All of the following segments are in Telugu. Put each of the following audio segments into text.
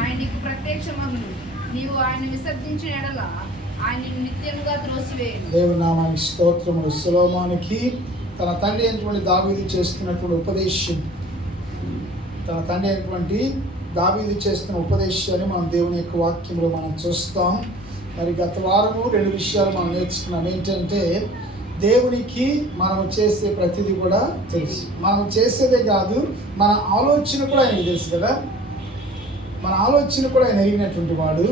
ఆయన నీకు ప్రత్యక్షమగును. నీవు ఆయన విసర్జించిన ఎడల ఆయన నిత్యముగా త్రోసివేయును. దేవుని నామానికి స్తోత్రములు. సొలొమోనుకి తన తండ్రి అయినటువంటి దావీదు చేస్తున్నటువంటి ఉపదేశం, తన తండ్రి అయినటువంటి దావీదు చేస్తున్న ఉపదేశాన్ని మనం దేవుని యొక్క వాక్యంలో మనం చూస్తాం. మరి గత వారము 2 విషయాలు మనం నేర్చుకున్నాం. ఏంటంటే దేవునికి మనం చేసే ప్రతిదీ కూడా తెలుసు. మనం చేసేదే కాదు, మన ఆలోచన కూడా ఆయనకి తెలుసు కదా. మన ఆలోచన కూడా ఆయన ఎరిగినటువంటి వాడు.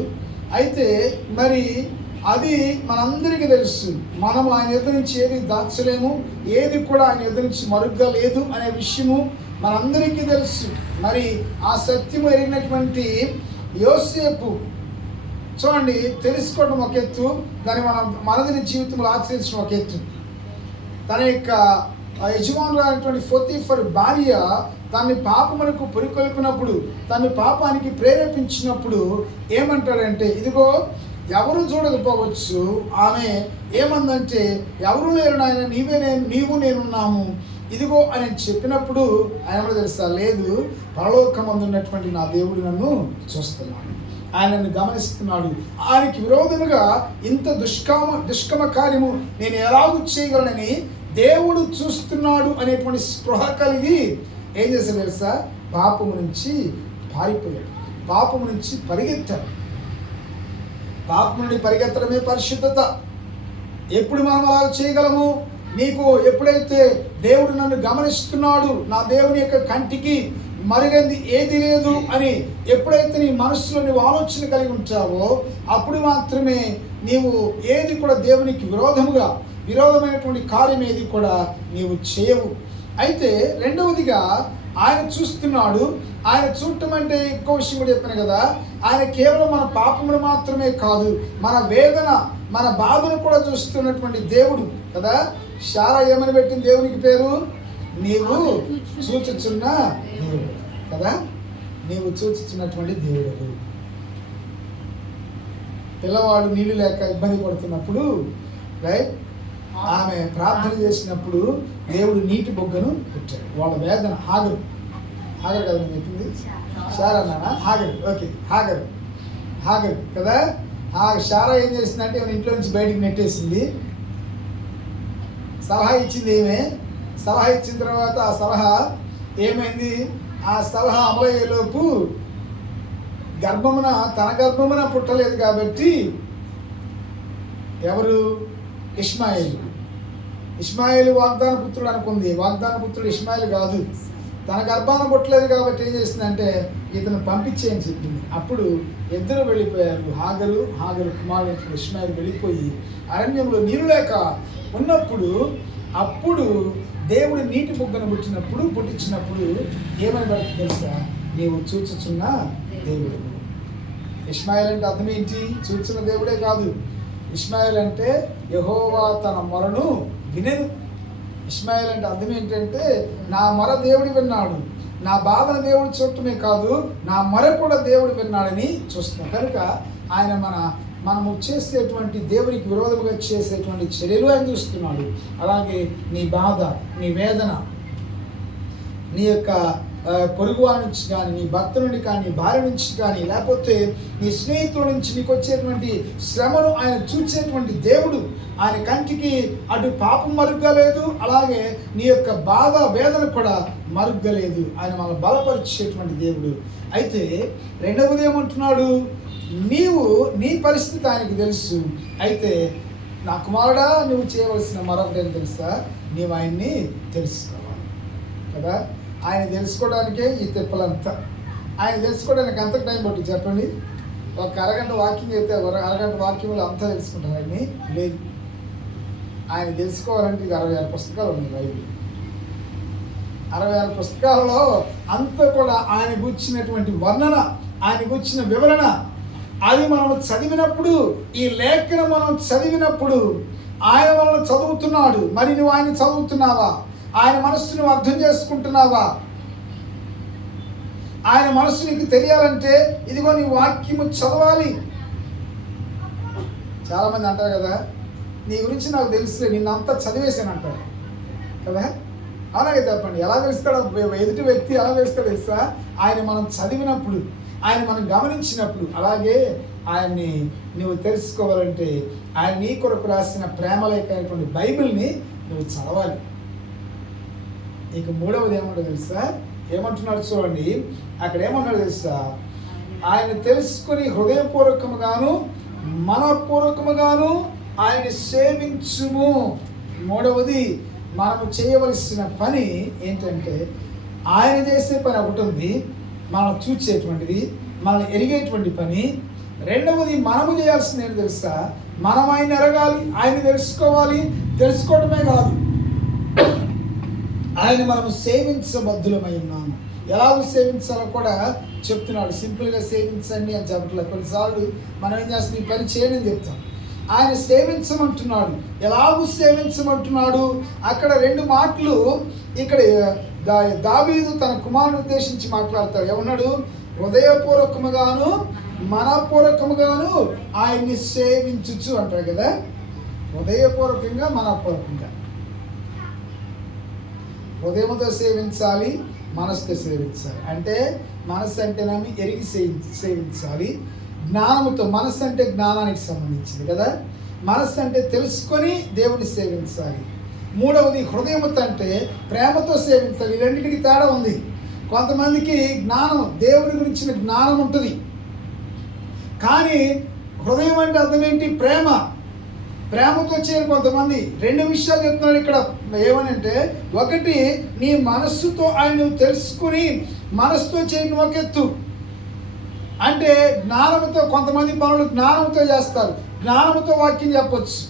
అయితే మరి అది మనందరికీ తెలుసు. మనం ఆయన ఎదురు నుంచి ఏది దాచలేము, ఏది కూడా ఆయన ఎదురు నుంచి మరుగ్గా లేదు అనే విషయము మనందరికీ తెలుసు. మరి ఆ సత్యము ఎరిగినటువంటి యోసేపు చూడండి, తెలుసుకోవడం ఒక ఎత్తు, దాన్ని మనదిని జీవితంలో ఆచరించడం ఒక ఎత్తు. తన యొక్క యజమానులు అయినటువంటి పొతీఫరు భార్య తన్ని పాపమునకు పురికొల్పినప్పుడు, తన పాపానికి ప్రేరేపించినప్పుడు ఏమంటాడంటే, ఇదిగో ఎవరు చూడకపోవచ్చు, ఆమె ఏమందంటే, ఎవరు లేరు నాయన, నీవు నేనున్నాము, ఇదిగో అని చెప్పినప్పుడు ఆయన తెలుసా, లేదు, పరలోకమందు ఉన్నటువంటి నా దేవుడు నన్ను చూస్తున్నాడు, ఆయనను గమనిస్తున్నాడు, ఆయనకి విరోధముగా ఇంత దుష్కమ కార్యము నేను ఎలాగూ చేయగలనని దేవుడు చూస్తున్నాడు అనేటువంటి స్పృహ కలిగి ఏం చేశాడు తెలుసా, పాపము నుంచి పారిపోయాడు, పాపము నుంచి పరిగెత్తాడు. పాపం నుండి పరిగెత్తడమే పరిశుద్ధత. ఎప్పుడు మనం అలా చేయగలము? నీకు ఎప్పుడైతే దేవుడు నన్ను గమనిస్తున్నాడు, నా దేవుని యొక్క కంటికి మరిగంది ఏది లేదు అని ఎప్పుడైతే నీ మనసులో నువ్వు ఆలోచన కలిగి ఉంటావో, అప్పుడు మాత్రమే నీవు ఏది కూడా దేవునికి విరోధమైనటువంటి కార్యం ఏది కూడా నీవు చేయవు. అయితే రెండవదిగా ఆయన చూస్తున్నాడు. ఆయన చూడటం అంటే ఇంకో విషయం కూడా చెప్పాను కదా, ఆయన కేవలం మన పాపములు మాత్రమే కాదు, మన వేదన, మన బాధను కూడా చూస్తున్నటువంటి దేవుడు కదా. శారా ఏమని పెట్టింది దేవునికి పేరు? నీవు చూచుచున్న దేవుడు కదా, నీవు చూచుచున్నటువంటి దేవుడు. పిల్లవాడు నీళ్లు లేక ఇబ్బంది పడుతున్నప్పుడు రైట్, ఆమె ప్రార్థన చేసినప్పుడు దేవుడు నీటి బొగ్గను పెట్టాడు. వాళ్ళ వేదన హాగరు కదా నేను చెప్పింది, శారా నాన్న హాగరు, ఓకే హాగరు కదా. శారా ఏం చేసిందంటే ఇంట్లో నుంచి బయటికి నెట్టేసింది. సలహా ఇచ్చింది ఏమే, సలహా ఇచ్చిన తర్వాత ఆ సలహా ఏమైంది, ఆ సలహా అమలయ్యేలోపు తన గర్భమున పుట్టలేదు కాబట్టి ఎవరు? ఇష్మాయేలు వాగ్దాన పుత్రుడు అనుకుంది. వాగ్దాన పుత్రుడు ఇష్మాయేలు కాదు. తన గర్భాన పుట్టలేదు కాబట్టి ఏం చేసిందంటే ఇతను పంపించేయని చెప్పింది. అప్పుడు ఇద్దరు వెళ్ళిపోయారు. హాగరు కుమారుడు ఇష్మాయేలు వెళ్ళిపోయి అరణ్యంలో నీరు లేక ఉన్నప్పుడు, అప్పుడు దేవుడు నీటి బుగ్గను పుట్టించినప్పుడు ఏమని పడుతుంది తెలుసా, నీవు చూచుచున్న దేవుడు. ఇష్మాయేల్ అంటే అర్థం ఏంటి? చూచున్న దేవుడే కాదు, ఇష్మాయేల్ అంటే యెహోవా తన మొరను వినెను. ఇష్మాయేల్ అంటే అర్థం ఏంటంటే నా మొర దేవుడు విన్నాడు, నా బాధను దేవుడు చూడటమే కాదు, నా మొర కూడా దేవుడు విన్నాడని చూస్తున్నాం. కనుక ఆయన మనము చేసేటువంటి దేవునికి విరోధముగా చేసేటువంటి చర్యలు ఆయన చూస్తున్నాడు. అలాగే నీ బాధ, నీ వేదన, నీ యొక్క పొరుగు వారి నుంచి కానీ, నీ భర్త నుండి కానీ, నీ భార్య నుంచి కానీ, లేకపోతే నీ స్నేహితుల నుంచి నీకు వచ్చేటువంటి శ్రమను ఆయన చూసేటువంటి దేవుడు. ఆయన కంటికి అటు పాపం మరుగ్గా లేదు, అలాగే నీ యొక్క బాధ వేదన కూడా మరుగ్గా లేదు. ఆయన మనల్ని బలపరిచేటువంటి దేవుడు. అయితే రెండవది ఏమంటున్నాడు, నీ పరిస్థితి ఆయనకి తెలుసు. అయితే నా కుమారుడా, నువ్వు చేయవలసిన మరొకటి ఏం తెలుసా, నీవు ఆయన్ని తెలుసుకోవాలి కదా. ఆయన తెలుసుకోవడానికే ఈ తిప్పలంతా. ఆయన తెలుసుకోవడానికి ఎంత టైం పట్టు చెప్పండి? ఒక అరగంట వాకింగ్ అయితే అరగంట వాక్యంలో అంతా తెలుసుకుంటారు. ఆయన్ని లేదు. ఆయన తెలుసుకోవాలంటే ఇది 66 పుస్తకాలు ఉన్నాయి బైబిల్. 66 పుస్తకాలలో అంతా కూడా ఆయన గురించినటువంటి వర్ణన, ఆయన గురించిన వివరణ, అది మనం చదివినప్పుడు, ఈ లేఖను మనం చదివినప్పుడు ఆయన మనల్ని చదువుతున్నాడు. మరి నువ్వు ఆయన చదువుతున్నావా? ఆయన మనస్సు నువ్వు అర్థం చేసుకుంటున్నావా? ఆయన మనస్సు నీకు తెలియాలంటే ఇదిగో నీ వాక్యము చదవాలి. చాలామంది అంటారు కదా, నీ గురించి నాకు తెలుసులే, నిన్నంతా చదివేశాను అంటారు కదా. అలాగే చెప్పండి, ఎలా తెలుస్తాడు ఎదుటి వ్యక్తి? ఎలా తెలుస్తాడు తెలుసా? ఆయన మనం చదివినప్పుడు, ఆయన మనం గమనించినప్పుడు, అలాగే ఆయన్ని నువ్వు తెలుసుకోవాలంటే ఆయన నీ కొరకు రాసిన ప్రేమలేఖైనటువంటి బైబిల్ని నువ్వు చదవాలి. ఇక మూడవది ఏమంటాడు తెలుసా? ఏమంటున్నాడు చూడండి, అక్కడ ఏమన్నాడు తెలుసా? ఆయన తెలుసుకుని హృదయపూర్వకముగాను మనపూర్వకముగాను ఆయన సేవించుము. మూడవది మనము చేయవలసిన పని ఏంటంటే, ఆయన చేసే పని ఒకటి ఉంది, మనం చూసేటువంటిది, మనం ఎరిగేటువంటి పని. రెండవది మనము చేయాల్సింది ఏంటి తెలుసా? మనం ఆయన ఎరగాలి, ఆయన తెలుసుకోవాలి. తెలుసుకోవడమే కాదు, ఆయన మనము సేవించబద్ధులమై ఉన్నాము. ఎలాగో సేవించాలో కూడా చెప్తున్నాడు. సింపుల్గా సేవించండి అని చెప్పట్లేదు. కొన్నిసార్లు మనం ఏం చేస్తాం, ఈ పని చేయని చెప్తాం. ఆయన సేవించమంటున్నాడు. ఎలాగూ సేవించమంటున్నాడు? అక్కడ 2 మాటలు ఇక్కడ దావీదు తన కుమారుని ఉద్దేశించి మాట్లాడతాడు. ఏమన్నాడు? హృదయపూర్వకముగాను మనపూర్వకముగాను ఆయన్ని సేవించుచు అంటాడు కదా. హృదయపూర్వకంగా మనపూర్వకంగా. హృదయంతో సేవించాలి, మనసుతో సేవించాలి. అంటే మనసు అంటేనేమి ఎరిగి సేవించాలి. జ్ఞానముతో, మనసు అంటే జ్ఞానానికి సంబంధించింది కదా. మనసు అంటే తెలుసుకొని దేవుని సేవించాలి. మూడవది హృదయముతో అంటే ప్రేమతో సేవించాలి. ఈ రెండింటికి తేడా ఉంది. కొంతమందికి జ్ఞానం, దేవుని గురించిన జ్ఞానం ఉంటుంది, కానీ హృదయం అంటే అర్థం ఏంటి? ప్రేమ. ప్రేమతో చేయరు కొంతమంది. 2 విషయాలు చెప్తున్నాడు ఇక్కడ. ఏమనంటే, ఒకటి నీ మనస్సుతో ఆయన నువ్వు తెలుసుకుని మనస్సుతో చేయడం ఒక ఎత్తు. అంటే జ్ఞానంతో కొంతమంది పనులు జ్ఞానంతో చేస్తారు, జ్ఞానంతో వాక్యం చెప్పొచ్చు.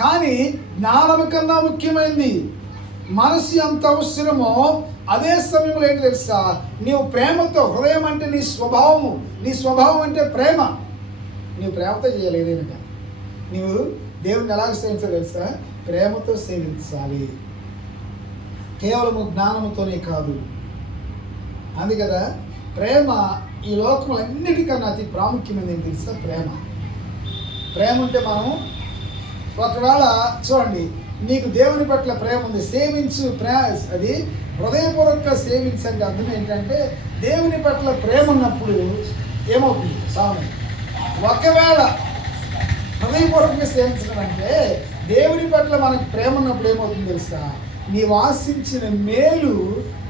కానీ జ్ఞానం కన్నా ముఖ్యమైనది మనసు ఎంత అవసరమో అదే సమయంలో ఏంటి తెలుసా? నీవు ప్రేమతో, హృదయం అంటే నీ స్వభావము, నీ స్వభావం అంటే ప్రేమ. నీవు ప్రేమతో చేయాలి ఏదైనా కానీ. నీవు దేవుని ఎలాగ సేవించాలి తెలుసా? ప్రేమతో సేవించాలి, కేవలము జ్ఞానముతోనే కాదు. అందు కదా ప్రేమ ఈ లోకములన్నిటికన్నా అతి ప్రాముఖ్యమైనది ఏంటి తెలుసా? ప్రేమ. ప్రేమ అంటే మనం ఒకవేళ చూడండి, నీకు దేవుని పట్ల ప్రేమ ఉంది, సేవించు. అది హృదయపూర్వకంగా సేవించండి. అర్థం ఏంటంటే, దేవుని పట్ల ప్రేమ ఉన్నప్పుడు ఏమవుతుంది? బాగుంది. ఒకవేళ హృదయపూర్వకంగా సేవించడం అంటే, దేవుని పట్ల మనకు ప్రేమ ఉన్నప్పుడు ఏమవుతుంది తెలుసా? నీవు ఆశించిన మేలు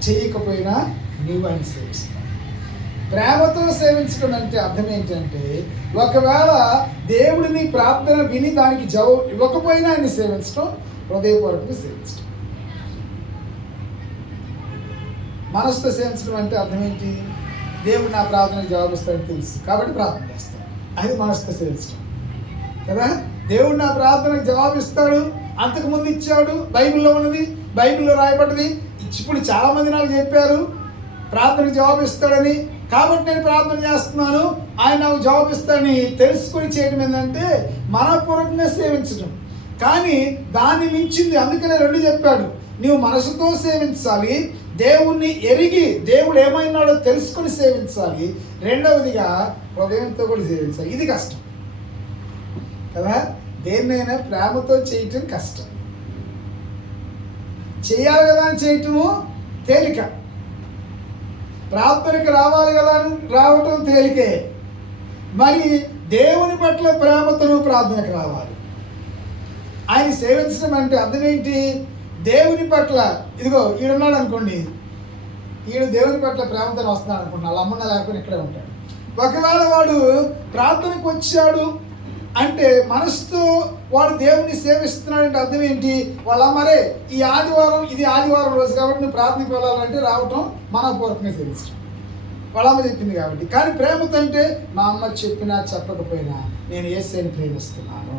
చేయకపోయినా నీవు ఆయన సేవిస్తావు. ప్రేమతో సేవించడం అంటే అర్థం ఏంటంటే, ఒకవేళ దేవుడిని ప్రార్థన విని దానికి జవాబు ఇవ్వకపోయినా ఆయన్ని సేవించడం, హృదయపూర్వకంగా సేవించడం. మనసుతో సేవించడం అంటే అర్థం ఏంటి? దేవుడు నా ప్రార్థనకు జవాబిస్తాడని తెలుసు కాబట్టి ప్రార్థన చేస్తాడు, అది మనసుతో సేవించడం కదా. దేవుడు నా ప్రార్థనకు జవాబిస్తాడు, అంతకుముందు ఇచ్చాడు, బైబిల్లో ఉన్నది, బైబిల్లో రాయబడ్డది. ఇప్పుడు చాలామంది నాకు చెప్పారు ప్రార్థనకు జవాబిస్తాడని, కాబట్టి నేను ప్రార్థన చేస్తున్నాను, ఆయన నాకు జవాబిస్తాడని తెలుసుకొని చేయడం ఏంటంటే మనపూర్వకంగా సేవించడం. కానీ దాన్ని మించింది. అందుకనే 2 చెప్పాడు. నీవు మనసుతో సేవించాలి, దేవుణ్ణి ఎరిగి దేవుడు ఏమైనాడో తెలుసుకొని సేవించాలి. రెండవదిగా హృదయంతో కూడా సేవించాలి. ఇది కష్టం కదా. దేన్నైనా ప్రేమతో చేయటం కష్టం, చేయాలి కదా అని చేయటము తేలిక. ప్రార్థనకు రావాలి కదా అని రావటం తేలికే. మరి దేవుని పట్ల ప్రేమతో ప్రార్థనకు రావాలి. ఆయన సేవించడం అంటే అర్థం ఏంటి? దేవుని పట్ల, ఇదిగో ఈడున్నాడు అనుకోండి, ఈడు దేవుని పట్ల ప్రేమతో వస్తున్నాడు అనుకోండి, వాళ్ళ అమ్మన్న లేకపోతే ఇక్కడే ఉంటాడు. ఒకవేళ వాడు ప్రార్థనకు వచ్చాడు అంటే మనసుతో వాడు దేవుని సేవిస్తున్నాడంటే అర్థం ఏంటి? వాళ్ళ అమ్మరే ఈ ఆదివారం, ఇది ఆదివారం రోజు కాబట్టి నువ్వు ప్రార్థనకు వెళ్ళాలంటే రావటం మనపూర్వకంగా సేవించడం, వాళ్ళ అమ్మ చెప్పింది కాబట్టి. కానీ ప్రేమతో అంటే మా అమ్మ చెప్పినా చెప్పకపోయినా నేను యేసయ్యని ప్రేమిస్తున్నాను,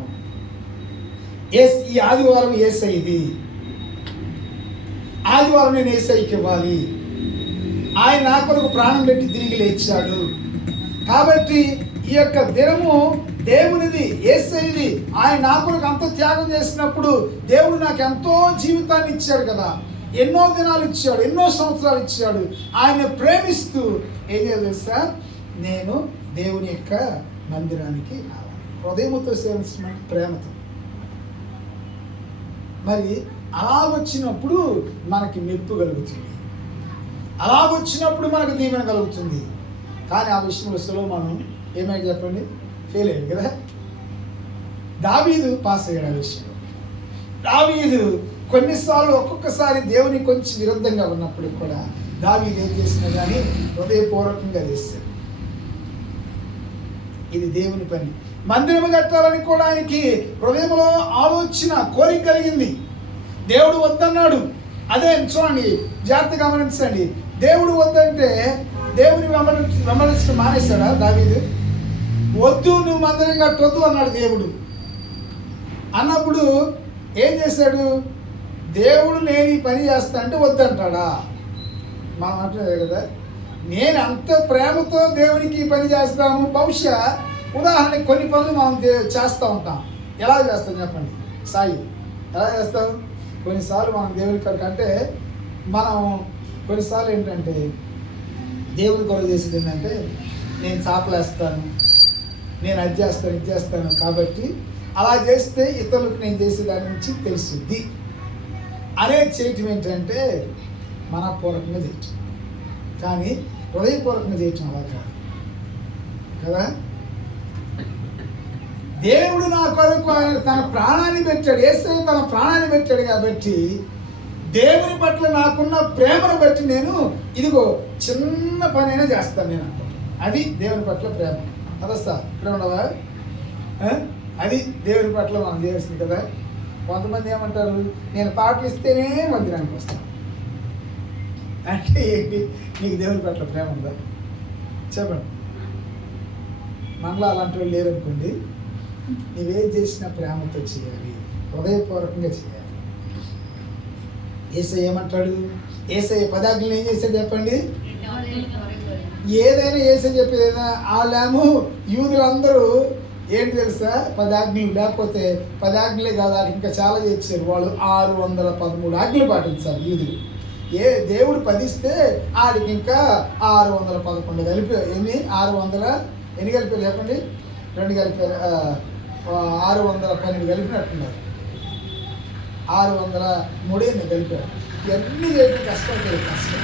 ఈ ఆదివారం యేసయ్య, ఇది ఆదివారం నేను యేసయ్యకి ఇవ్వాలి, ఆయన నా కొరకు ప్రాణం పెట్టి తిరిగి లేచాడు కాబట్టి ఈ యొక్క దినము దేవునిది, యేసయ్యది. ఆయన నా కొరకు అంత త్యాగం చేసినప్పుడు దేవుడు నాకు ఎంతో జీవితాన్ని ఇచ్చాడు కదా, ఎన్నో దినాలు ఇచ్చాడు, ఎన్నో సంవత్సరాలు ఇచ్చాడు. ఆయన ప్రేమిస్తూ ఏం చేయాలి సార్? నేను దేవుని యొక్క మందిరానికి రావాలి. హృదయముతో సేవించడం ప్రేమతో. మరి అలా వచ్చినప్పుడు మనకి మెప్పు కలుగుతుంది, అలా వచ్చినప్పుడు మనకు దీవెన కలుగుతుంది. కానీ ఆ విషయంలో సొలొమోను ఏమైంది చెప్పండి, ఫెయిల్ అయ్యాడు కదా. దావీదు పాస్ అయ్యాడు ఆ విషయంలో. దావీదు కొన్నిసార్లు ఒక్కొక్కసారి దేవునికి కొంచెం విరుద్ధంగా ఉన్నప్పుడు కూడా దావీదు ఏం చేసినా కానీ హృదయపూర్వకంగా చేశాడు. ఇది దేవుని పని. మందిరము కట్టాలని కూడా ఆయనకి హృదయంలో ఆలోచన, కోరిక కలిగింది. దేవుడు వద్దన్నాడు. అదే చూడండి, జాగ్రత్తగా గమనించండి. దేవుడు వద్దంటే దేవుని వెంబడించడం మానేశాడా దావీదు? వద్దు, నువ్వు మందిరం కట్టొద్దు అన్నాడు దేవుడు. అన్నప్పుడు ఏం చేశాడు? దేవుడు నేను ఈ పని చేస్తా అంటే వద్దంటాడా? మనం అంటున్నదే కదా, నేను అంత ప్రేమతో దేవునికి ఈ పని చేస్తాము. బహుశా ఉదాహరణకి కొన్ని పనులు మనం చేస్తూ ఉంటాం. ఎలా చేస్తాం చెప్పండి సాయి, ఎలా చేస్తాం? కొన్నిసార్లు మనం దేవుని కొరకు అంటే మనం కొన్నిసార్లు ఏంటంటే దేవుని కొరకు చేసేది ఏంటంటే, నేను చాపలేస్తాను, నేను అది చేస్తాను, ఇది చేస్తాను, కాబట్టి అలా చేస్తే ఇతరులకు నేను చేసే దాని నుంచి తెలుస్తుంది అనేది చేయటం ఏంటంటే మనపూర్వకంగా చేయటం. కానీ హృదయపూర్వకంగా చేయటం అలా కాదు కదా. దేవుడు నా కొరకు ఆయన తన ప్రాణాన్ని పెట్టాడు. యేసయ్య తన ప్రాణాన్ని పెట్టాడు కాబట్టి దేవుని పట్ల నాకున్న ప్రేమను బట్టి నేను ఇదిగో చిన్న పనైనా చేస్తాను నేను అనుకుంటాను. అది దేవుని పట్ల ప్రేమ. అదస్తా ప్రేమవా? అది దేవుని పట్ల మనం చేస్తుంది కదా. కొంతమంది ఏమంటారు, నేను పాటలు ఇస్తేనే మందిరానికి వస్తాను అంటే ఏంటి? నీకు దేవుని పట్ల ప్రేమ ఉందా చెప్పండి. మనలో అలాంటి వాళ్ళు లేరనుకోండి. నీవేం చేసినా ప్రేమతో చేయాలి, హృదయపూర్వకంగా చేయాలి. యేసయ్య ఏమంటాడు? యేసయ్య 10 ఆజ్ఞలు ఏం చేశాడు చెప్పండి? ఏదైనా యేసయ్య చెప్పేదైనా వాళ్ళేమో యూదులందరూ ఏంటి తెలుసా, 10 ఆజ్ఞలు లేకపోతే 10 ఆజ్ఞలే కాదు, వాళ్ళు ఇంకా చాలా చేశారు. వాళ్ళు 613 ఆజ్ఞలు పాటించారు యూదులు. దేవుడు 10 ఇస్తే ఆడికి ఇంకా 611 కలిపి ఎన్ని 600 ఎన్ని కలిపారు చెప్పండి? 2 కలిపారు, 612 కలిపినట్టున్నారు. 603 కలిపారు. ఇవన్నీ చేయడం కష్టం కష్టం.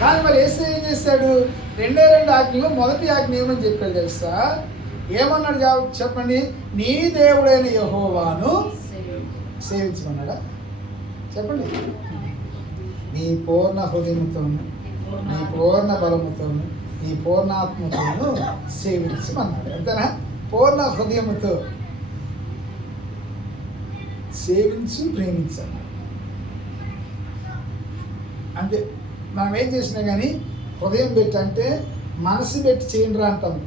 కానీ మరి యేసయ్య ఏం చేశాడు? 2 ఆజ్ఞలు మొదటి ఆజ్ఞ ఏమని చెప్పాడు తెలుసా? ఏమన్నాడు చెప్పండి? నీ దేవుడైన యెహోవాను సేవించమన్నాడా చెప్పండి? నీ పూర్ణ హృదయంతోను, నీ పూర్ణ బలముతోను, నీ పూర్ణాత్మతోను సేవించమన్నాడు. అంతేనా? పూర్ణ హృదయముతో సేవించు, ప్రేమించన్నాడు. అంతే. మనం ఏం చేసినా కానీ హృదయం పెట్టి అంటే మనసు పెట్టి చేయండి అంటాం.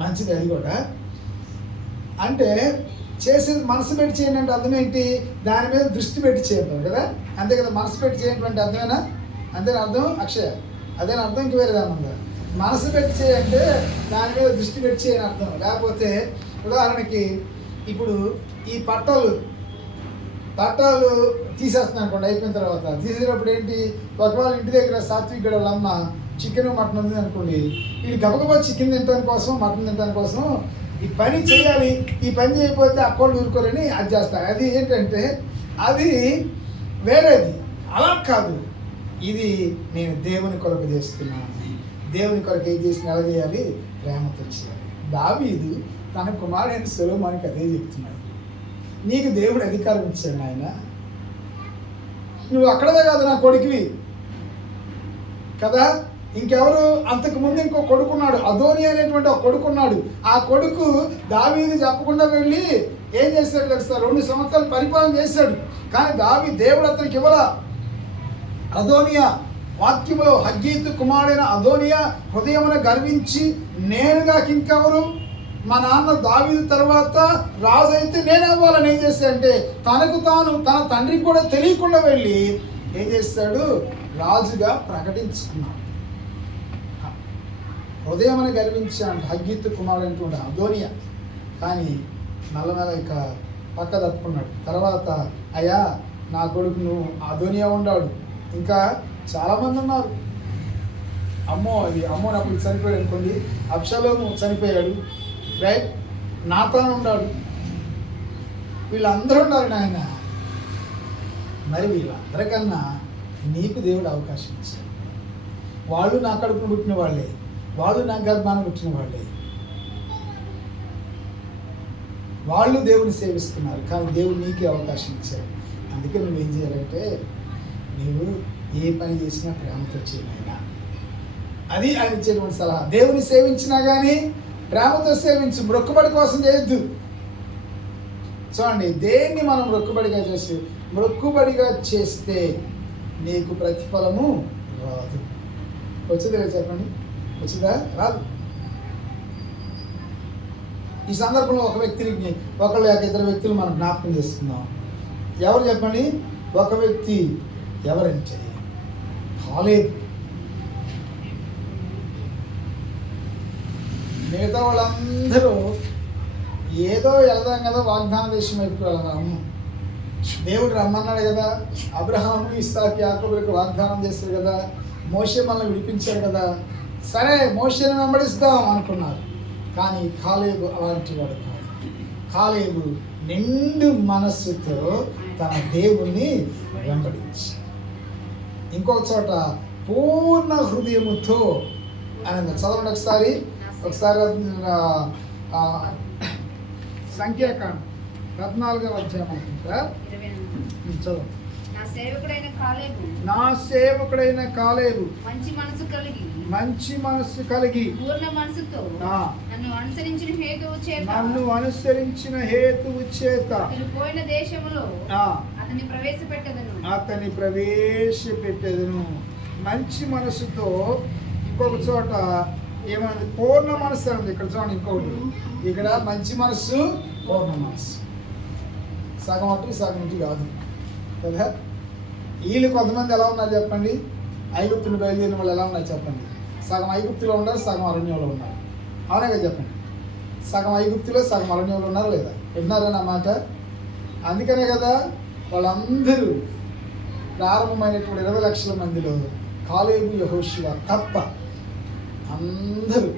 మంచిది అది కూడా. అంటే చేసేది మనసు పెట్టి చేయండి అంటే అర్థం ఏంటి? దాని మీద దృష్టి పెట్టి చేయండి కదా. అంతే కదా. మనసు పెట్టి చేయండి అంటే అర్థమేనా? అంతేనా అర్థం అక్షయ? అదేనా అర్థం? ఇంక వేరే దాని ఉందా? మనసు పెట్టి చేయంటే దాని మీద దృష్టి పెట్టి చేయని అర్థం. లేకపోతే ఉదాహరణకి ఇప్పుడు ఈ పట్టాలు తీసేస్తున్నాను అనుకోండి. అయిపోయిన తర్వాత తీసేటప్పుడు ఏంటి, ఒకవేళ ఇంటి దగ్గర సాత్విక్ గడ వాళ్ళ అమ్మ చికెన్ మటన్ ఉంది అనుకోండి, ఇది గబగబా చికెన్ తినడానికి కోసం, మటన్ తినడానికి కోసం ఈ పని చేయాలి. ఈ పని చేయకపోతే అక్కళ్ళు ఊరుకోరని అది చేస్తారు. అది ఏంటంటే అది వేరేది. అలా కాదు, ఇది నేను దేవుని కొరకు చేస్తున్నాను. దేవుని కొరకు ఏం చేసిన ఎలా చేయాలి? ప్రేమతో చేయాలి. దావీదు తన కుమారుడైన సొలొమోనుకి అదే చెప్తున్నాడు. నీకు దేవుడు అధికారం ఇచ్చాడు నాయన, నువ్వు అక్కడదే కాదు నా కొడుకువి కదా. ఇంకెవరు? అంతకుముందు ఇంకో కొడుకున్నాడు, అదోని అనేటువంటి ఒక కొడుకున్నాడు. ఆ కొడుకు దావీదు చెప్పకుండా వెళ్ళి ఏం చేశాడు తెలుసా? 2 సంవత్సరాలు పరిపాలన చేశాడు. కానీ దేవుడు అతనికి ఇవ్వలా. అదోనియా వాక్యములో హగ్గీతు కుమారుడైన అదోనియా హృదయమున గర్వించి నేనుగా ఇంకెవరు, మా నాన్న దావీదు తర్వాత రాజు అయితే నేనే అవ్వాలని ఏం చేస్తాడంటే తనకు తాను తన తండ్రికి కూడా తెలియకుండా వెళ్ళి ఏం చేస్తాడు? రాజుగా ప్రకటించుకున్నాడు. హృదయమని గర్వించాడు హగ్గీతు కుమారుడైనటువంటి అదోనియా. కానీ నల్లమెల ఇక పక్క తప్పుకున్నాడు. తర్వాత అయ్యా నా కొడుకు నువ్వు అదోనియా ఉన్నాడు, ఇంకా చాలామంది ఉన్నారు. అమ్మోనప్పుడు చనిపోయాడు అనుకోండి, అబ్షలోము చనిపోయాడు, రైట్, నాతాను ఉన్నాడు, వీళ్ళందరూ ఉన్నారు నాయన. మరి వీళ్ళందరికన్నా నీకు దేవుడు అవకాశం ఇచ్చాడు. వాళ్ళు నా కడుపును పుట్టిన వాళ్ళే, వాళ్ళు నా గర్భాన్ని పుట్టిన వాళ్ళే. వాళ్ళు దేవుని సేవిస్తున్నారు, కానీ దేవుడు నీకే అవకాశం ఇచ్చాడు. అందుకే నువ్వేం చేయాలంటే, నీవు ఏ పని చేసినా ప్రేమతో చేయనైనా, అది ఆయన ఇచ్చేటువంటి సలహా. దేవుని సేవించినా కానీ ప్రేమతో సేవించు, మొక్కుబడి కోసం చేయొద్దు. చూడండి, దేన్ని మనం మొక్కుబడిగా చేస్తే నీకు ప్రతిఫలము రాదు. వచ్చిందా చెప్పండి? వచ్చిందా? రాదు. ఈ సందర్భంలో ఒక వ్యక్తిని, ఒకళ్ళు ఇద్దరు వ్యక్తులు మనం జ్ఞాపకం చేసుకుందాం. ఎవరు చెప్పండి? ఒక వ్యక్తి ఎవరంటే కాలేబు. మిగతా వాళ్ళందరూ ఏదో వెళ్దాం కదా, వాగ్దాన దేశం వైపు వెళ్దాము, దేవుడు రమ్మన్నాడు కదా, అబ్రహాము ఇస్సాకు యాకోబులకు వాగ్దానం చేశాడు కదా, మోషే మనల్ని విడిపించాడు కదా, సరే మోషేని వెంబడిస్తాం అనుకున్నారు. కానీ కాలేబు అలాంటి వాడు కాదు. కాలేబు నిండు మనస్సుతో తన దేవుణ్ణి వెంబడించాడు. ఇంకొక చోట పూర్ణ హృదయముతో అని చదవండి ఒకసారి. సంఖ్యాకాండం 14వ అధ్యాయం అనుకుంటా, చదువు. నా సేవకుడైన కాలేబు మంచి మనసు కలిగి పూర్ణ మనసుతో నన్ను అనుసరించిన హేతువు చేత పోయిన దేశములో అతని ప్రవేశపెట్టెదను. మంచి మనసుతో. ఇంకొక చోట ఏమన్నది? పూర్ణ మనసు అంది. ఇక్కడ చూడండి, ఇంకొకటి ఇక్కడ మంచి మనస్సు, పూర్ణ మనస్సు. సగం అటు సగం ఇటు కాదు కదా. వీళ్ళు కొంతమంది ఎలా ఉన్నారు చెప్పండి? ఐగుప్తుని బయలుదేరిన వాళ్ళు ఎలా ఉన్నారు చెప్పండి? సగం ఐగుప్తులో ఉన్నారు, సగం అరణ్యంలో ఉన్నారు. అవునా కదా చెప్పండి? సగం ఐగుప్తులో సగం అరణ్యంలో ఉన్నారు లేదా? విన్నారని అన్నమాట. అందుకనే కదా వాళ్ళందరూ ప్రారంభమైనటువంటి 20 లక్షల మందిలో కాలేబు యెహోషువ తప్ప అందరూ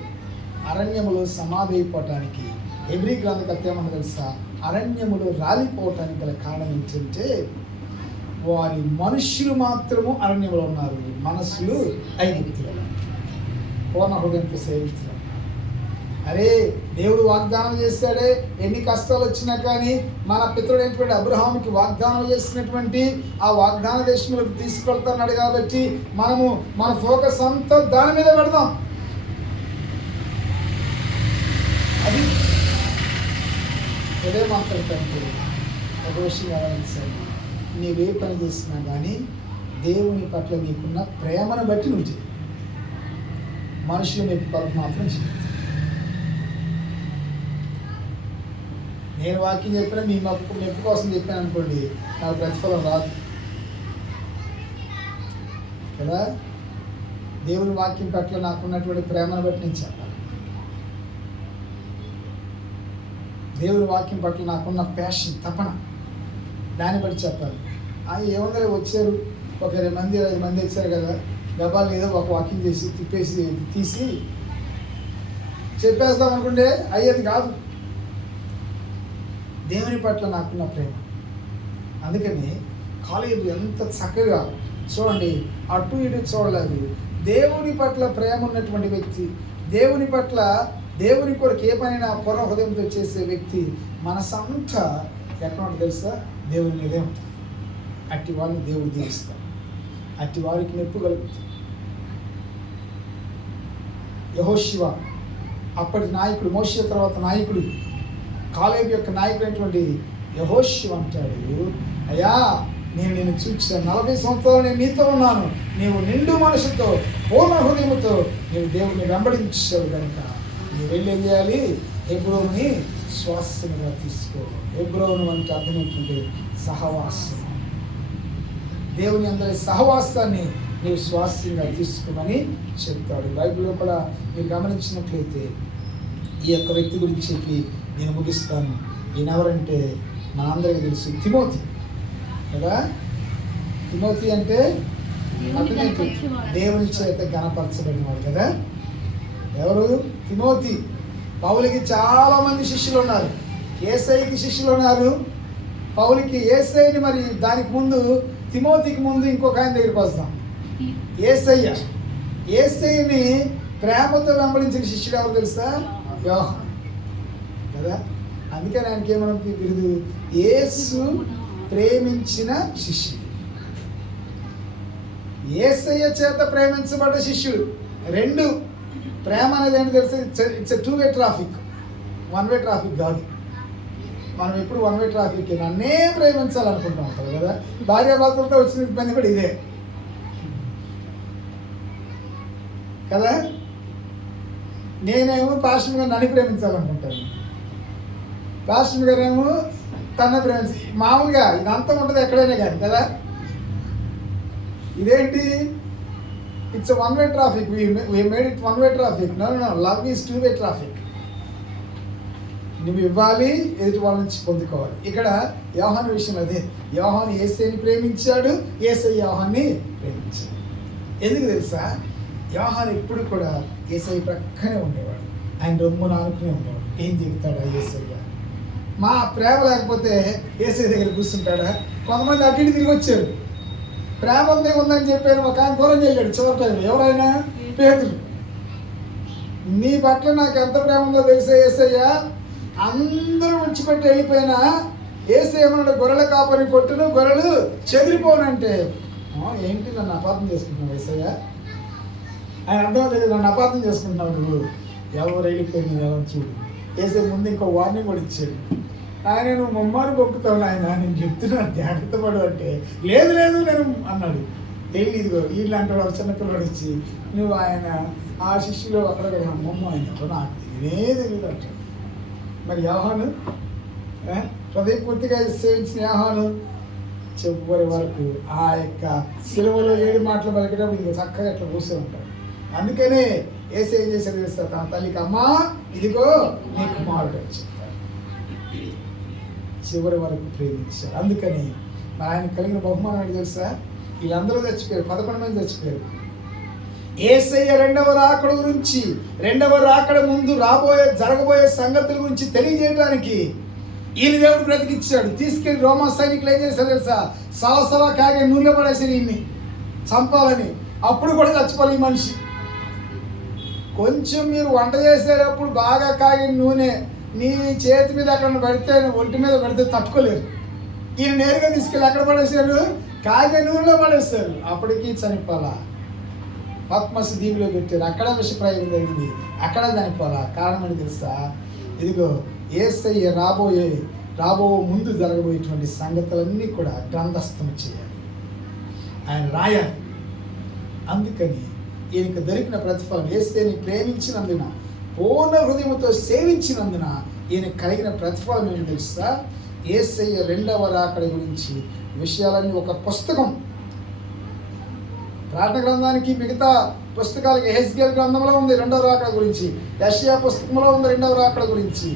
అరణ్యములో సమాధి అయిపోవటానికి, హెబ్రీ గ్రంథకర్త ఏమన్నా తెలుసా? అరణ్యములో రాలిపోవటానికి గల కారణం ఏంటంటే వారి మనుష్యులు మాత్రము అరణ్యంలో ఉన్నారు, మనస్సులు ఐగుప్తులో. పూర్ణ హృదయంతో సేవించారు. అరే దేవుడు వాగ్దానం చేశాడే, ఎన్ని కష్టాలు వచ్చినా కానీ మన పితరుడైనటువంటి అబ్రహాముకి వాగ్దానం చేసినటువంటి ఆ వాగ్దాన దేశంలోకి తీసుకెళ్తున్నాడు కాబట్టి మన ఫోకస్ అంతా దాని మీద పెడదాం. అది అదే మాట్లాడుతుంటే ఒక విషయం గమనించాలి. నీవే పని చేసినా కానీ దేవుని పట్ల నీకున్న ప్రేమను బట్టి నువ్వు చేయి. మనుషులు మెప్పు కొరకు మాత్రం చేయి. నేను వాక్యం చెప్పినా మీ మెప్పు కోసం చెప్పాను అనుకోండి, నాకు ప్రతిఫలం రాదు కదా. దేవుని వాక్యం పట్ల నాకున్నటువంటి ప్రేమను బట్టి నేను చెప్పాలి. దేవుని వాక్యం పట్ల నాకున్న ప్యాషన్, తపన, దాన్ని బట్టి చెప్పాలి. ఏముందరే వచ్చారు ఒక 20 మంది 5 మంది వచ్చారు కదా, డబ్బాలు ఏదో ఒక వాకింగ్ చేసి తిప్పేసి తీసి చెప్పేస్తాం అనుకుంటే అయ్యేది కాదు. దేవుని పట్ల నాకున్న ప్రేమ. అందుకని కాలేబు ఎంత చక్కగా చూడండి, అటు ఇటు చూడలేదు. దేవుని పట్ల ప్రేమ ఉన్నటువంటి వ్యక్తి, దేవుని పట్ల దేవుని కొరకు ఏ పనైనా పూర్ణ హృదయంతో చేసే వ్యక్తి మనసంతా ఎక్కడ ఉంటుంది తెలుసా? దేవుని మీదే ఉంటుంది. అట్టి వారిని దేవుడు దీవిస్తాడు, అట్టి వారికి మెప్పు కలుగుతుంది. యెహోషువ అప్పటి నాయకుడు, మోషే తర్వాత నాయకుడు, కాలేబు యొక్క నాయకుడైనటువంటి యెహోషువ అంటాడు, అయ్యా నేను నిన్ను చూచాను, 40 సంవత్సరాలు నేను నీతో ఉన్నాను, నీవు నిండు మనసుతో పూర్ణ హృదయముతో నీవు దేవుడిని వెంబడించావు కనుక నువ్వు వెళ్ళి ఏం చేయాలి? హెబ్రోనుని స్వాస్థ్యంగా తీసుకో. హెబ్రోను అంటే అర్థమైనటువంటి సహవాసం. దేవుని అందరి సహవాసాన్ని నీవు స్వాస్థ్యంగా తీసుకోమని చెప్తాడు. బైబిల్లో కూడా మీరు గమనించినట్లయితే ఈ యొక్క వ్యక్తి గురించి చెప్పి నేను ముగిస్తాను. ఈయన ఎవరంటే మనందరికీ తెలుసు, తిమోతి కదా. తిమోతి అంటే దేవుని చేత గణపరచబడినవాడు కదా. ఎవరు? తిమోతి. పౌలుకి చాలామంది శిష్యులు ఉన్నారు, యేసయ్యకి శిష్యులు ఉన్నారు. పౌలుకి యేసయ్యని, మరి దానికి ముందు తిమోతికి ముందు ఇంకొక ఆయన దగ్గరికి వస్తాం. యేసయ్యని ప్రేమతో వెంబడించిన శిష్యుడు ఎవరు తెలుసా? యోహాను కదా. అందుకని ఆయనకి ఏమనుకుంది బిరుదు? యేసు ప్రేమించిన శిష్యుడు, యేసయ్య చేత ప్రేమించబడ్డ శిష్యుడు. రెండు, ప్రేమ అనేది ఏంటి తెలుసా? It's a 2-way traffic, 1-way traffic కాదు. మనం ఎప్పుడు 1-way ట్రాఫిక్, నన్నే ప్రేమించాలనుకుంటూ ఉంటాం కదా. భార్యాభర్తలతో వచ్చిన ఇబ్బంది కూడా ఇదే కదా. నేనేమో పాస్టర్ గారు నన్ను ప్రేమించాలనుకుంటాను, పాస్టర్ గారేమో తన ప్రేమించి, మామూలుగా ఇదంతా ఉంటుంది ఎక్కడైనా కానీ కదా. ఇదేంటి? It's 1-way traffic. we made it 1-way traffic. no love is 2-way traffic. నువ్వు ఇవ్వాలి, ఎదుటి వాళ్ళ నుంచి పొందుకోవాలి. ఇక్కడ యోహాను విషయం అదే. యోహాను యేసయ్యని ప్రేమించాడు, యేసయ్య యోహాన్ని ప్రేమించాడు. ఎందుకు తెలుసా? యోహాను ఎప్పుడు కూడా యేసయ్య ప్రక్కనే ఉండేవాడు, ఆయన రొమ్మున ఆనుకునే ఉండేవాడు. ఏం చెప్తాడా యేసయ్య? మా ప్రేమ లేకపోతే యేసయ్య దగ్గర కూర్చుంటాడా? కొంతమంది అటు ఇటు తిరిగి వచ్చారు, ప్రేమ ఉందని చెప్పారు, ఒక ఆయన దూరం చేయలేడు చివరి టైంలో. ఎవరైనా? పేతురు. నీ పట్ల నాకు ఎంత ప్రేమ ఉందో తెలుసా యేసయ్య? అందరూ విడిచిపెట్టి వెళ్ళిపోయినా యేసయ్య ఏమన్నాడు? గొర్రెల కాపరిని కొట్టును, గొర్రెలు చెదిరిపోనంటే. ఏంటి నన్ను అపార్థం చేసుకుంటున్నావు యేసయ్య? ఆయన అర్థమవుతుంది, నన్ను అపార్థం చేసుకుంటున్నావు నువ్వు. ఎవరు వెళ్ళిపోయింది ఎవరు చూడు. యేసయ్య ముందు ఇంకో వార్నింగ్ కూడా ఇచ్చాడు. ఆయన నువ్వు ముమ్మారు పొక్కుతావు ఆయన, నేను చెప్తున్నాను జాగ్రత్త పడు అంటే, లేదు నేను అన్నాడు. వెళ్ళి ఇదిగో వీళ్ళంటే ఒక చిన్నపిల్లడు వచ్చి, నువ్వు ఆయన ఆ శిష్యులో అక్కడ మమ్మ ఆయన ఎవరు నాకు తెలియదు అంటాడు. మరి యోహాను హృదయపూర్తిగా సేవించిన యోహాను చివరి వరకు ఆ యొక్క సిలువలో 7 మాటలు పలికేటప్పుడు ఇదిగో చక్కగా ఇట్లా కూర్చొని ఉంటాడు. అందుకనే యేసయ్య ఏం చేశాడు తెలుసా? తన తల్లికి, అమ్మా ఇదిగో నీ కుమారుడు అని చెప్తాడు. చివరి వరకు ప్రేమించాడు. అందుకని మరి ఆయన కలిగిన బహుమానం ఏంటి తెలుసా? వీళ్ళందరూ చచ్చిపోయారు, 11 మంది చచ్చిపోయారు. యేసయ్య రెండవ రాకడ గురించి, రెండవ రాకడ ముందు జరగబోయే సంగతుల గురించి తెలియజేయడానికి ఈయన దేవుడు బ్రతికిచ్చాడు. తీసుకెళ్లి రోమా సైనికులు ఏం చేశారు తెలుసా? సలసల కాగే నూనె పడేసారు ఈయన్ని చంపాలని. అప్పుడు కూడా చచ్చిపోవాలి ఈ మనిషి. కొంచెం మీరు వంట చేసేటప్పుడు బాగా కాగిన నూనె నీ చేతి మీద అక్కడ పడితే, ఒంటి మీద పడితే తట్టుకోలేరు. ఈయన నేరుగా తీసుకెళ్ళి ఎక్కడ పడేశారు? కాగే నూనెలో పడేస్తారు. అప్పటికి చనిపోవాలా. పద్మసి దీవిలో పెట్టారు, అక్కడ విషప్రయోగం జరిగింది, అక్కడ చనిపోవాలా. కారణం ఏంటి తెలుసా? ఇదిగో యేసయ్య రాబో ముందు జరగబోయేటువంటి సంగతులన్నీ కూడా గ్రంథస్థం చేయాలి, ఆయన రాయాలి. అందుకని ఈయనకు దొరికిన ప్రతిఫలం, యేసయ్యని ప్రేమించినందున, పూర్ణ హృదయంతో సేవించినందున ఈయన కలిగిన ప్రతిఫలం ఏంటి తెలుసా? యేసయ్య రెండవ రాకడ గురించి విషయాలన్నీ ఒక పుస్తకం. ప్రార్థన గ్రంథానికి మిగతా పుస్తకాలకి యెహెజ్కేలు గ్రంథంలో ఉంది రెండవ రాకడ గురించి, యెషయా పుస్తకంలో ఉంది రెండవ రాకడ గురించి,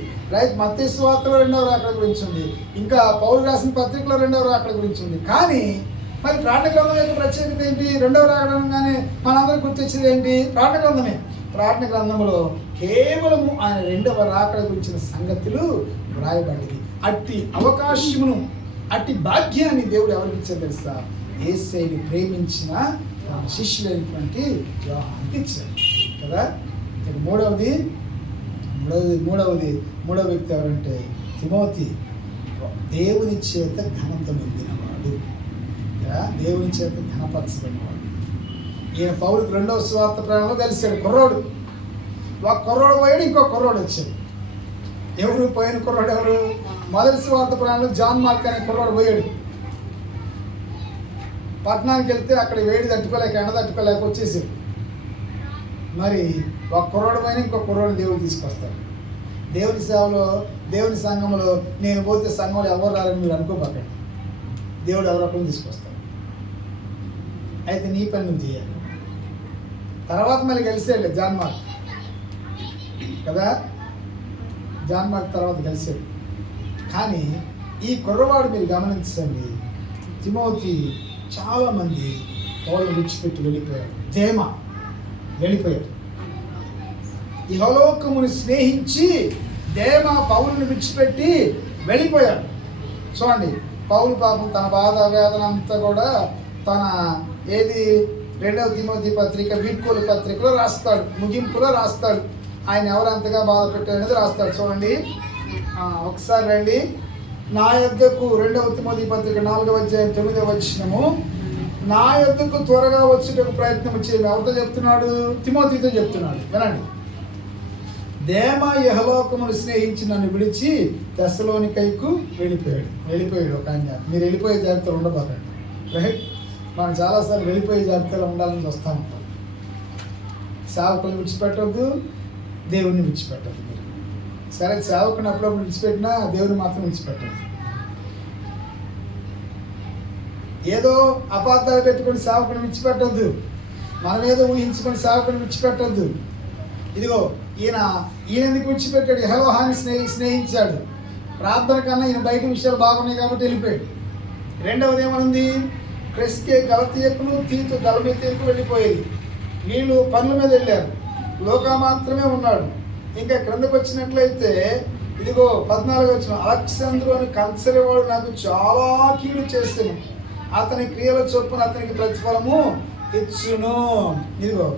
మత్తయి సువార్తలో రెండవ రాకడ గురించి ఉంది, ఇంకా పౌలు రాసిన పత్రికలో రెండవ రాకడ గురించి ఉంది. కానీ మరి ప్రార్థన గ్రంథం యొక్క ప్రత్యేకత ఏంటి? రెండవ రాకడ అనగానే మనందరికి గుర్తొచ్చేది ఏంటి? ప్రార్థన గ్రంథమే. ప్రార్థన గ్రంథంలో కేవలము ఆయన రెండవ రాకడ గురించిన సంగతులు వ్రాయబడింది. అట్టి అవకాశమును, అట్టి భాగ్యాన్ని దేవుడు ఎవరికి ఇచ్చారు తెలుసా? యేసయ్యని ప్రేమించిన శిష్యులైనటువంటి యోహానుకి ఇచ్చారు కదా. మూడవ వ్యక్తి ఎవరంటే తిమోతి. దేవుని చేత ఘనత పొందినవాడు, దేవుని చేత ఘనపరచబడినవాడు. ఈయన పౌరుకు రెండవ సువార్త ప్రయాణంలో కలిశాడు. కుర్రోడు, ఒక కుర్రోడు పోయాడు, ఇంకో కుర్రోడు వచ్చాడు. ఎవరు పోయిన కుర్రోడు? ఎవరు? మొదటి సువార్త ప్రయాణంలో జాన్ మార్క్ అనే కుర్రోడు పోయాడు. పట్టణానికి వెళ్తే అక్కడ వేడి తట్టుకోలేక, ఎండ తట్టుకోలేక వచ్చేసాడు. మరి ఒక కుర్రోడు పైన ఇంకో కుర్రోడు దేవుడు తీసుకొస్తాడు. దేవుని సేవలో, దేవుని సంఘంలో నేను పోతే సంఘంలో ఎవరు రారని మీరు అనుకోపకండి. దేవుడు ఎవరొకరిని తీసుకొస్తాడు. అయితే నీ పని నువ్వు చేయాలి. తర్వాత మళ్ళీ కలిసాడు జాన్ మార్క్ కదా. జాన్ మార్క్ తర్వాత కలిసాడు. కానీ ఈ కుర్రవాడు మీరు గమనించండి, తిమోతి చాలామంది పౌలును విడిచిపెట్టి వెళ్ళిపోయాడు. దేమా వెళ్ళిపోయాడు. ఇహలోకముని స్నేహించి దేమా పౌలుని విడిచిపెట్టి వెళ్ళిపోయాడు. చూడండి, పౌలు పాపం తన బాధ వేదన అంతా కూడా తన రెండవ తిమోతి పత్రిక, వీడ్కోలు పత్రికలో రాస్తాడు, ముగింపులో రాస్తాడు ఆయన ఎవరు అంతగా బాధ పెట్టారనేది రాస్తాడు. చూడండి ఒకసారి రండి. నా యొద్దకు, రెండవ తిమోతి పత్రిక 4వ అధ్యాయం 9వ వచనము, నా యొద్దకు త్వరగా వచ్చేటకు ప్రయత్నం చేయము. ఎవరితో చెప్తున్నాడు? తిమోతితో చెప్తున్నాడు. వినండి. దేమ యెహోవాకును స్నేహించి నన్ను విడిచి తెస్సలోనికైకు వెళ్ళిపోయాడు ఒక ఆయన. మీరు వెళ్ళిపోయే జాబితాలో ఉండబాకండి, రైట్? మనం చాలాసార్లు వెళ్ళిపోయే జాబితాలో ఉండాలని వస్తాం. సేవకులు విడిచిపెట్టద్దు, దేవుణ్ణి విడిచిపెట్టద్దు. మీరు సరే సేవకుని అప్పుడప్పుడు విడిచిపెట్టినా దేవుని మాత్రం విడిచిపెట్టద్దు. ఏదో అపార్థాలు పెట్టుకొని సేవకుని విడిచిపెట్టద్దు, మనం ఏదో ఊహించుకొని సేవకుని విడిచిపెట్టద్దు. ఇదిగో ఈయన ఎందుకు విడిచిపెట్టాడు? యెహోవాని స్నేహించాడు. ప్రార్థన కన్నా ఈయన బయట విషయాలు బాగున్నాయి కాబట్టి వెళ్ళిపోయాడు. రెండవది ఏమనుంది? క్రెస్కే గలతీయకును తీతు దళమెతేకు వెళ్ళిపోయేది. వీళ్ళు పనుల మీద వెళ్ళారు, లోకా మాత్రమే ఉన్నాడు. ఇంకా క్రిందకు వచ్చినట్లయితే ఇదిగో 14వ వచనం, అలెగ్జాంద్రు అని కన్సరేవాడు నాకు చాలా కీడు చేసాను, అతని క్రియల చొప్పున అతనికి ప్రతిఫలము తెచ్చును. ఇదిగో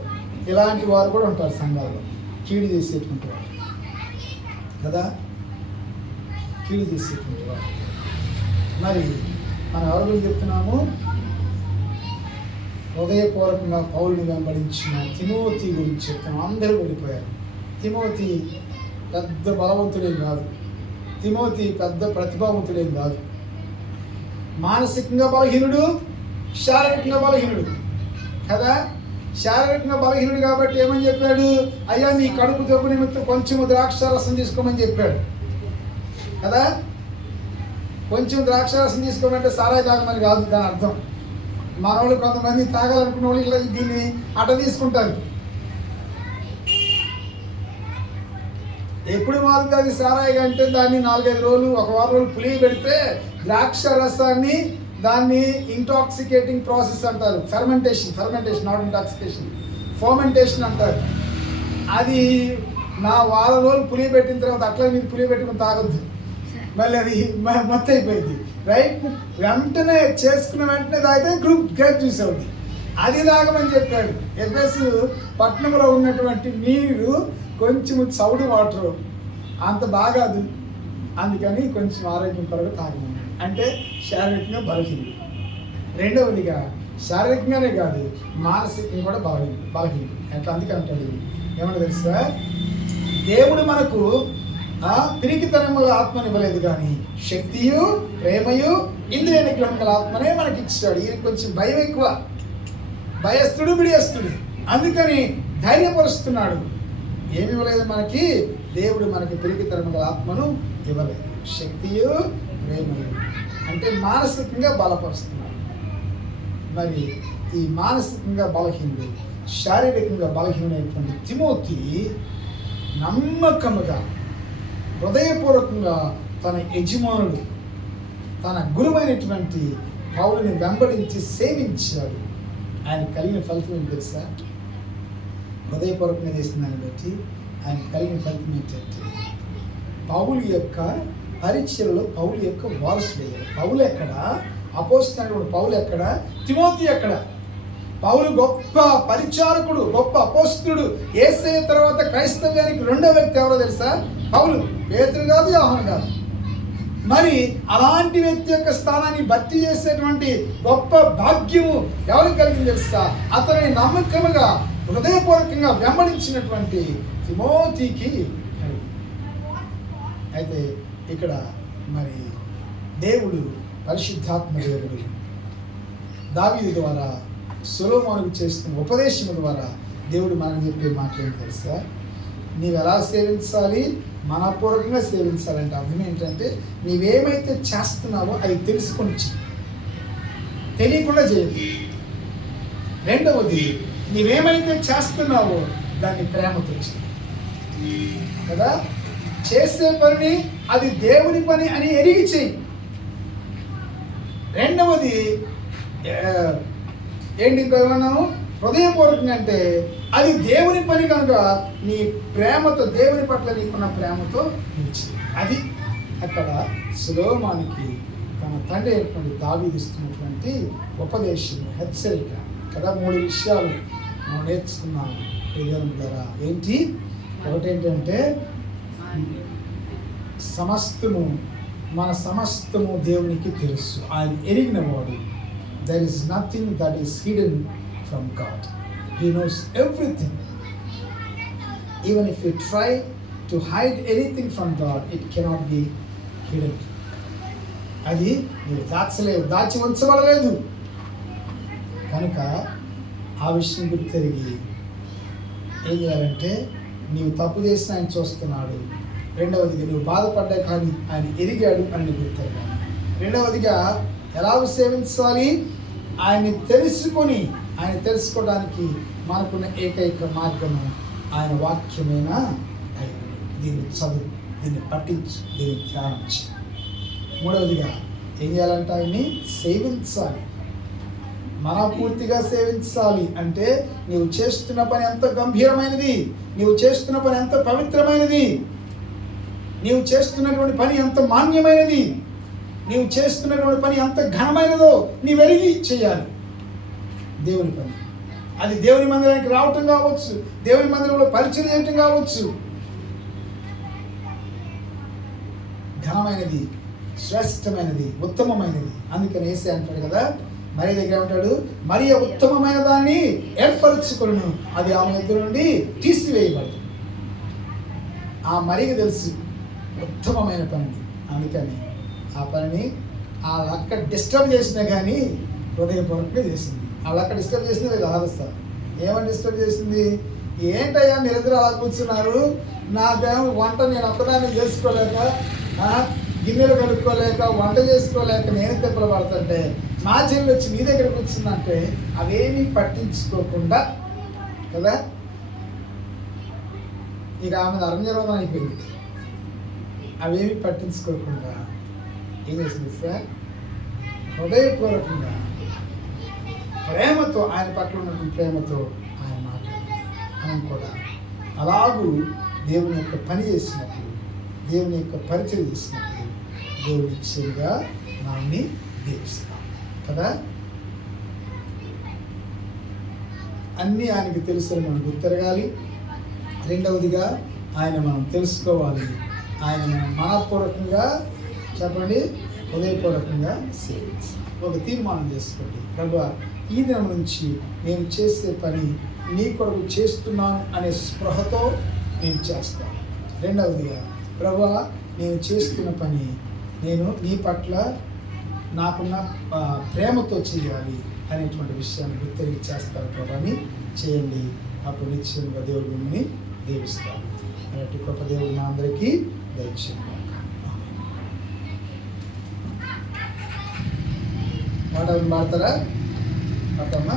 ఇలాంటి వారు కూడా ఉంటారు సంఘాల్లో, కీడు చేసేటువంటి వారు కదా, కీడు చేసేటువంటి వారు. మరి మనం ఎవరి గురించి చెప్తున్నాము? హృదయపూర్వకంగా పౌలుని వెంబడించిన తిమోతి గురించి చెప్తున్నాం. అందరూ వెళ్ళిపోయారు. తిమోతి పెద్ద బలవంతుడేం కాదు, తిమోతి పెద్ద ప్రతిభావంతుడేం కాదు. మానసికంగా బలహీనుడు, శారీరకంగా బలహీనుడు కదా. శారీరకంగా బలహీనుడు కాబట్టి ఏమని చెప్పాడు? అయ్యా నీ కడుపు జబ్బు నిమిత్తం కొంచెం ద్రాక్షారసం తీసుకోమని చెప్పాడు కదా. కొంచెం ద్రాక్షారసం తీసుకోమంటే సారాయి తాగమని కాదు దాని అర్థం. మన వాళ్ళు కొంతమంది తాగాలనుకున్న వాళ్ళు ఇలా దీన్ని అట తీసుకుంటారు. ఎప్పుడు మారుతుంది అది సారాయి అంటే? దాన్ని 4-5 రోజులు, 1 వారం రోజులు పులిగి పెడితే ద్రాక్ష రసాన్ని దాన్ని ఇంటాక్సికేటింగ్ ప్రాసెస్ అంటారు. ఫెర్మెంటేషన్ నాట్ ఇంటాక్సికేషన్, ఫర్మెంటేషన్ అంటారు. అది వారం రోజులు పులిగి పెట్టిన తర్వాత అట్లా మీరు పులిగి పెట్టుకుని తాగొద్దు, మళ్ళీ అది మొత్తం అయిపోయింది, రైట్? వెంటనే చేసుకున్న వెంటనే తాగితే గ్రేప్ జ్యూస్ అవుతుంది. అది తాగమని చెప్పాడు. ఎఫెసు పట్టణంలో ఉన్నటువంటి నీరు కొంచెం చౌడు వాటర్ అంత బాగాదు, అందుకని కొంచెం ఆరోగ్యం పరంగా తాగమన్నాడు. అంటే శారీరకంగా బలహీనుడు. రెండవదిగా శారీరకంగానే కాదు, మానసికంగా కూడా బలహీనుడు. ఎట్లా? అందుకే అంటాడు ఏమన్నా తెలుసా? దేవుడు మనకు పిరికితనం గల ఆత్మని ఇవ్వలేదు కానీ శక్తియు, ప్రేమయు, ఇంద్రియ నిగ్రహం గల ఆత్మనే మనకి ఇచ్చాడు. ఈయన కొంచెం భయం ఎక్కువ, భయస్థుడు, బిడియస్తుడు. అందుకని ధైర్యపరుస్తున్నాడు. ఏమి ఇవ్వలేదు మనకి? దేవుడు మనకి పిరికితనం గల ఆత్మను ఇవ్వలేదు. శక్తియు, ప్రేమయు అంటే మానసికంగా బలపరుస్తున్నాడు. మరి ఈ మానసికంగా బలహీనుడు, శారీరకంగా బలహీనమైనటువంటి తిమోతి నమ్మకముగా, హృదయపూర్వకంగా తన యజమానుడు, తన గురువైనటువంటి పౌలుని వెంబడించి సేవించాడు. ఆయన కలిగిన ఫలితం ఏం తెలుసా? హృదయపూర్వకంగా చేసిన దాన్ని బట్టి ఆయన కలిగిన ఫలితం ఏంటంటే పౌలు యొక్క పరిచయలో పౌలు యొక్క వారసుడయ్యాడు. పౌలు ఎక్కడ? అపోస్తలుడు పౌలు ఎక్కడ? తిమోతి ఎక్కడ? పౌలు గొప్ప పరిచారకుడు, గొప్ప అపోస్తలుడు. యేసయ్య తర్వాత క్రైస్తవ్యానికి 2వ వ్యక్తి ఎవరో తెలుసా? పౌలు. పేతురు కాదు, యోహాను కాదు. మరి అలాంటి వ్యక్తి యొక్క స్థానాన్ని భర్తీ చేసేటువంటి గొప్ప భాగ్యము ఎవరికి కలిగింది తెలుసా? అతని నమ్మకముగా, హృదయపూర్వకంగా వెంబడించినటువంటి తిమోతికి. అయితే ఇక్కడ మరి దేవుడు, పరిశుద్ధాత్మ దేవుడు దావీదు ద్వారా సొలొమోనుకు చేస్తున్న ఉపదేశం ద్వారా దేవుడు మనకు చెప్పే మాటలు తెలుసా? నీవు ఎలా సేవించాలి? మనపూర్వకంగా సేవించాలంటే అర్థం ఏంటంటే నీవేమైతే చేస్తున్నావో అది తెలుసుకొని తెలియకుండా చేయదు. రెండవది, నీవేమైతే చేస్తున్నావో దాన్ని ప్రేమతో చేయి కదా. చేసే పనిని అది దేవుని పని అని ఎరిగి చేయి. రెండవది ఏంటి? ఇంకా ఏమన్నాము? హృదయపూర్వకంగా అంటే అది దేవుని పని కనుక నీ ప్రేమతో, దేవుని పట్ల నీకున్న ప్రేమతో నిలిచి. అది అక్కడ సొలొమోనుకి తన తండ్రి అయినటువంటి దావీదు ఇస్తున్నటువంటి ఉపదేశం, హెచ్చరిక. కదా 3 విషయాలు మనం నేర్చుకున్నాం ద్వారా. ఏంటి? ఒకటేంటంటే మన సమస్తము దేవునికి తెలుసు. ఆయన ఎరిగిన వాడు. There is nothing that is hidden from God. He knows everything. Even if you try to hide anything from God, it cannot be hidden. అది మీరు దాచి ఉంచబడలేదు కనుక ఆ విషయం గుర్తెరిగి ఏం చేయాలంటే, నీవు తప్పు చేసిన ఆయన చూస్తున్నాడు. రెండవదిగా నువ్వు బాధపడ్డా కానీ ఆయన ఎరిగాడు అని గుర్తెరగాలి. రెండవదిగా ఎలా సేవించాలి? ఆయన్ని తెలుసుకోవడానికి మనకున్న ఏకైక మార్గము ఆయన వాక్యమేనా. దీన్ని చదువు, దీన్ని పఠించు, దీన్ని ధ్యానించు. మూడవదిగా ఏం చేయాలంటే ఆయన్ని సేవించాలి. మనపూర్తిగా సేవించాలి అంటే నీవు చేస్తున్న పని ఎంత గంభీరమైనది, నీవు చేస్తున్న పని ఎంత పవిత్రమైనది, నీవు చేస్తున్నటువంటి పని ఎంత మాన్యమైనది, నీవు చేస్తున్నటువంటి పని ఎంత ఘనమైనదో నీవెరిగి చేయాలి. దేవుని పని అది దేవుని మందిరానికి రావటం కావచ్చు, దేవుని మందిరంలో పరిచయం చేయటం కావచ్చు. ఘనమైనది, శ్రేష్టమైనది, ఉత్తమమైనది. అందుకని యేసే అంటాడు కదా, మరి దగ్గర ఉంటాడు, మరి ఉత్తమమైన దాన్ని ఏర్పరచుకొను, అది ఆమె దగ్గర నుండి తీసివేయబడదు. ఆ మరికి తెలుసు ఉత్తమమైన పనిని. అందుకని ఆ పనిని వాళ్ళు అక్కడ డిస్టర్బ్ చేసినా కానీ హృదయపూర్వకంగా చేసింది. వాళ్ళు అక్కడ డిస్టర్బ్ చేసింది లేదు ఆదస్తా. ఏమని డిస్టర్బ్ చేసింది? ఏంటయ్యా మీరిద్దరు అలా కూర్చున్నారు, నాకేమో వంట నేను ఒక్కదాన్ని చేసుకోలేక, గిన్నెలు కడుక్కోలేక, వంట చేసుకోలేక నేను తిప్పలు పడుతుంటే మా చెల్లి వచ్చి నీ దగ్గర కూర్చుందంటే అవేమీ పట్టించుకోకుండా కదా, ఇక ఆమె అరణ్యరోధం అయిపోయింది. అవేమీ పట్టించుకోకుండా ఏం చేసింది సార్? హృదయపూర్వకంగా ప్రేమతో, ఆయన పట్ల ఉన్నటువంటి ప్రేమతో ఆయన మాట్లాడింది. మనం కూడా అలాగూ దేవుని యొక్క పని చేసినప్పుడు, దేవుని యొక్క పరిచయం చేసినప్పుడు దేవుని నిశ్చయంగా మనల్ని దీవిస్తాం కదా. అన్నీ ఆయనకి తెలుసని మనం గుర్తెరగాలి. రెండవదిగా ఆయన మనం తెలుసుకోవాలి. ఆయన మనం మనపూర్వకంగా చెప్పండి, హృదయపూర్వకంగా సేవించాలి. ఒక తీర్మానం చేసుకోండి, ప్రభువా ఈ దినం నుంచి నేను చేసే పని నీ కొరకు చేస్తున్నాను అనే స్పృహతో నేను చేస్తాను. రెండవదిగా ప్రభువా నేను చేస్తున్న పని నేను నీ పట్ల నాకున్న ప్రేమతో చేయాలి అనేటువంటి విషయాన్ని గుర్తెరిగి చేస్తారు ప్రభాని చేయండి. అప్పుడు నిశ్చయంగా దేవుడు మిమ్మల్ని దీవిస్తాడు. అలాంటి గొప్ప దేవుడు మా అందరికీ దయచేయండి. పాటలు పాడతారా? పాడమ్మా.